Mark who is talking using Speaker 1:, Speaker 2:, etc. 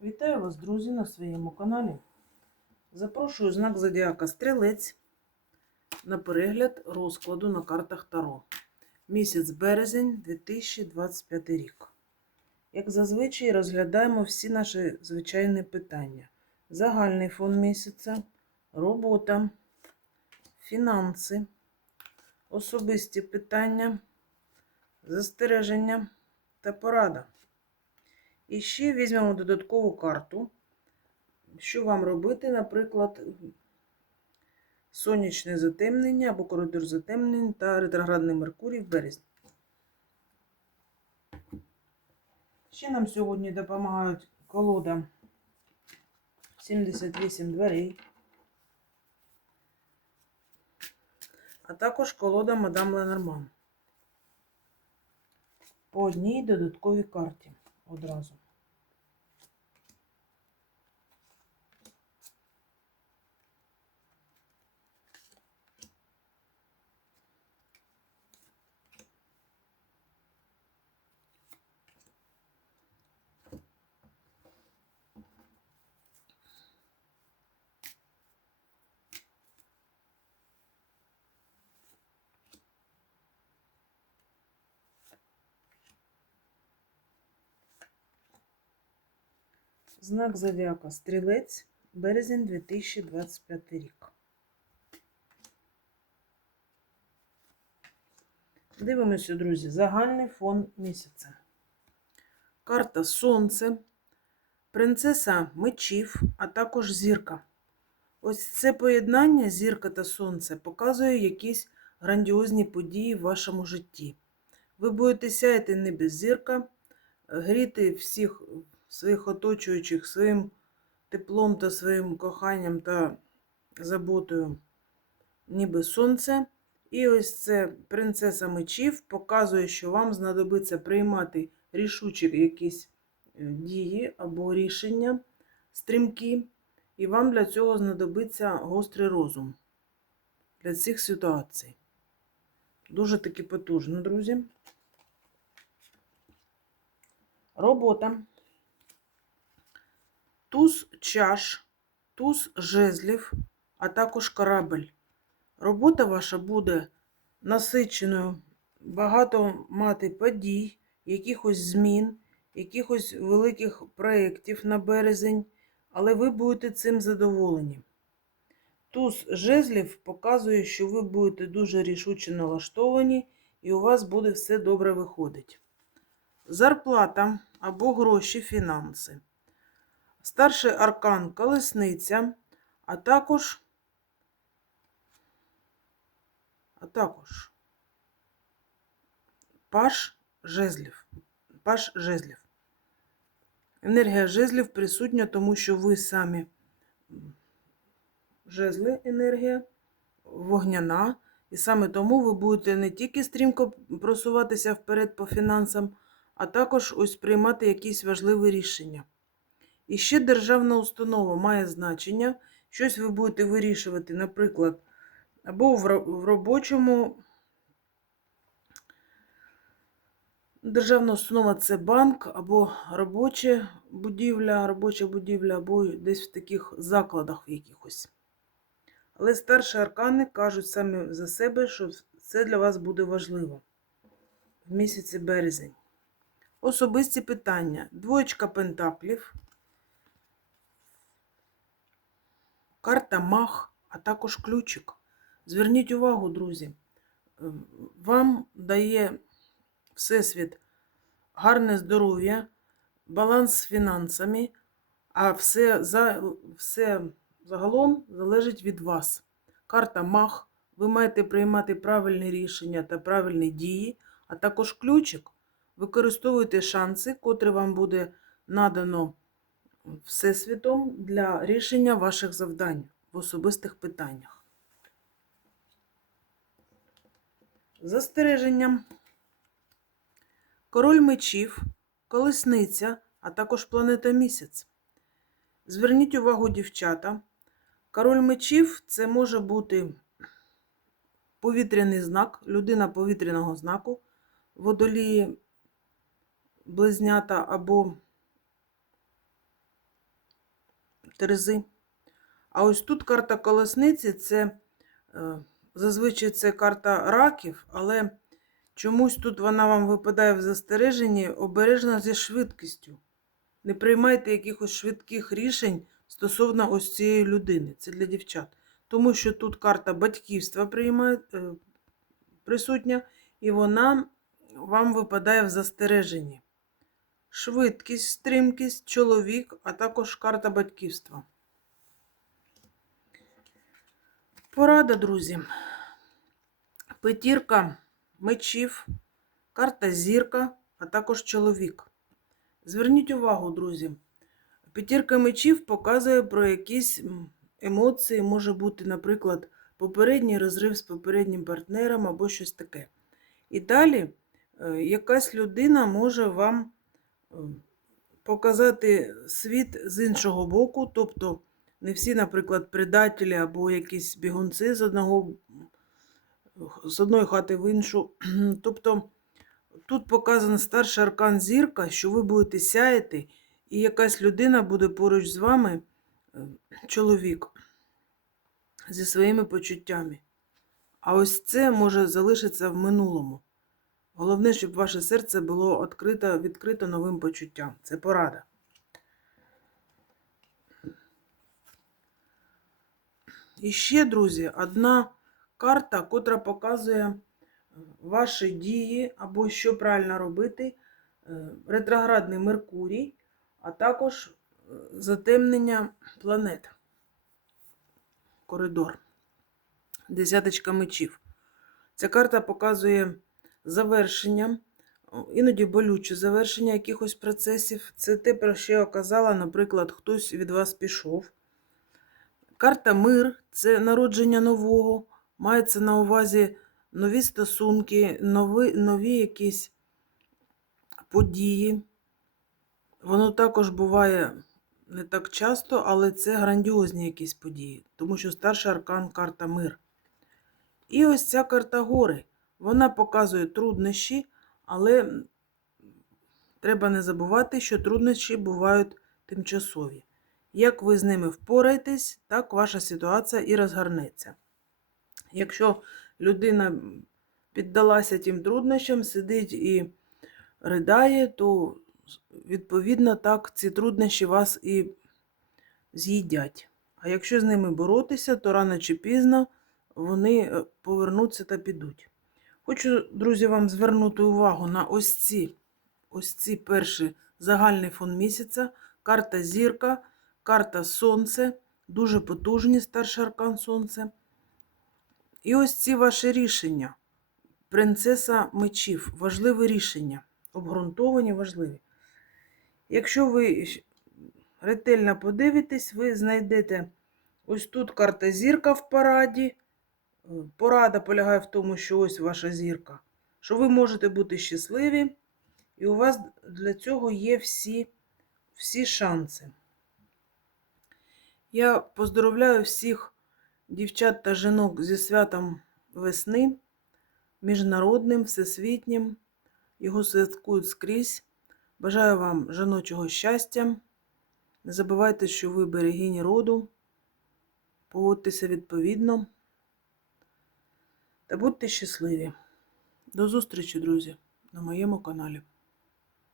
Speaker 1: Вітаю вас, друзі, на своєму каналі. Запрошую знак Зодіака Стрілець на перегляд розкладу на картах Таро. Місяць березень 2025 рік. Як зазвичай розглядаємо всі наші звичайні питання: загальний фон місяця, робота, фінанси, особисті питання, застереження та порада. І ще візьмемо додаткову карту. Що вам робити, наприклад, сонячне затемнення або коридор затемнень та ретроградний Меркурій в березні. Ще нам сьогодні допомагають колода 78 дверей, а також колода Мадам Ленорман. По одній додатковій карті одразу. Знак зодіака Стрілець, березень 2025 рік. Дивимося, друзі, загальний фон місяця. Карта Сонце, принцеса мечів, а також зірка. Ось це поєднання зірка та сонце показує якісь грандіозні події в вашому житті. Ви будете сяяти не без зірка, гріти всіх своїх оточуючих своїм теплом та своїм коханням та заботою, ніби сонце. І ось це принцеса мечів показує, що вам знадобиться приймати рішучі якісь е, дії або рішення стрімкі, і вам для цього знадобиться гострий розум для цих ситуацій. Дуже таки потужно, друзі. Робота туз чаш, туз жезлів, а також корабель. Робота ваша буде насиченою, багато мати подій, якихось змін, якихось великих проєктів на березень, але ви будете цим задоволені. Туз жезлів показує, що ви будете дуже рішуче налаштовані, і у вас буде все добре виходить. Зарплата або гроші, фінанси старший аркан колесниця, а також, а також паш жезлів. Паш жезлів. Енергія жезлів присутня, тому що ви самі жезли енергія, вогняна. І саме тому ви будете не тільки стрімко просуватися вперед по фінансам, а також ось приймати якісь важливі рішення. І ще державна установа має значення. Щось ви будете вирішувати, наприклад, або в робочому. Державна установа це банк, або робоча будівля, робоча будівля, або десь в таких закладах якихось. Але старші аркани кажуть самі за себе, що це для вас буде важливо в місяці березень. Особисті питання. Двоєчка пентаклів. Карта Мах, а також ключик. Зверніть увагу, друзі, е, вам дає Всесвіт гарне здоров'я, баланс з фінансами, а все, за, все загалом залежить від вас. Карта Мах, ви маєте приймати правильні рішення та правильні дії, а також ключик. Використовуйте шанси, котрі вам буде надано. Всесвітом для рішення ваших завдань в особистих питаннях. Застереження. Король мечів, колесниця, а також планета місяць. Зверніть увагу, дівчата. Король мечів це може бути повітряний знак, людина повітряного знаку, водолії, близнята або Терези. А ось тут карта колесниці це е, зазвичай це карта раків, але чомусь тут вона вам випадає в застереженні обережно зі швидкістю. Не приймайте якихось швидких рішень стосовно ось цієї людини. Це для дівчат. Тому що тут карта батьківства приймає, е, присутня, і вона вам випадає в застереженні. Швидкість, стрімкість, чоловік, а також карта батьківства. Порада, друзі. Петірка мечів, карта зірка, а також чоловік. Зверніть увагу, друзі. П'ятірка мечів показує про якісь емоції, може бути, наприклад, попередній розрив з попереднім партнером або щось таке. І далі е, якась людина може вам показати світ з іншого боку, тобто не всі, наприклад, предателі або якісь бігунці з одного з одної хати в іншу. Тобто тут показан старший аркан зірка, що ви будете сяяти, і якась людина буде поруч з вами, е, чоловік, зі своїми почуттями. А ось це може залишитися в минулому. Головне, щоб ваше серце було відкрито, відкрито новим почуттям. Це порада. І ще, друзі, одна карта, котра показує е, ваші дії або що правильно робити. Е, Ретроградний Меркурій, а також е, затемнення планет. Коридор. Десяточка мечів. Ця карта показує завершення, іноді болюче завершення якихось процесів. Це те, про що я казала, наприклад, хтось від вас пішов. Карта мир це народження нового. Мається на увазі нові стосунки, нові, нові якісь події. Воно також буває не так часто, але це грандіозні якісь події, тому що старший аркан карта мир. І ось ця карта гори. Вона показує труднощі, але треба не забувати, що труднощі бувають тимчасові. Як ви з ними впораєтесь, так ваша ситуація і розгорнеться. Якщо людина піддалася тим труднощам, сидить і ридає, то, відповідно, так ці труднощі вас і з'їдять. А якщо з ними боротися, то рано чи пізно вони е, повернуться та підуть. Хочу, друзі, вам звернути увагу на ось ці, ось ці перші загальний фон місяця, карта зірка, карта сонце, дуже потужні старший аркан сонце. І ось ці ваші рішення. Принцеса мечів. Важливе рішення. Обґрунтовані, важливі. Якщо ви ретельно подивитесь, ви знайдете ось тут карта зірка в параді. Порада полягає в тому, що ось ваша зірка. Що ви можете бути щасливі, і у вас для цього є всі, всі шанси. Я поздоровляю всіх дівчат та жінок зі святом весни, міжнародним, всесвітнім. Його святкують скрізь. Бажаю вам жіночого щастя. Не забувайте, що ви берегині роду. Поводьтеся відповідно. Та будьте щасливі. До зустрічі, друзі, на моєму каналі.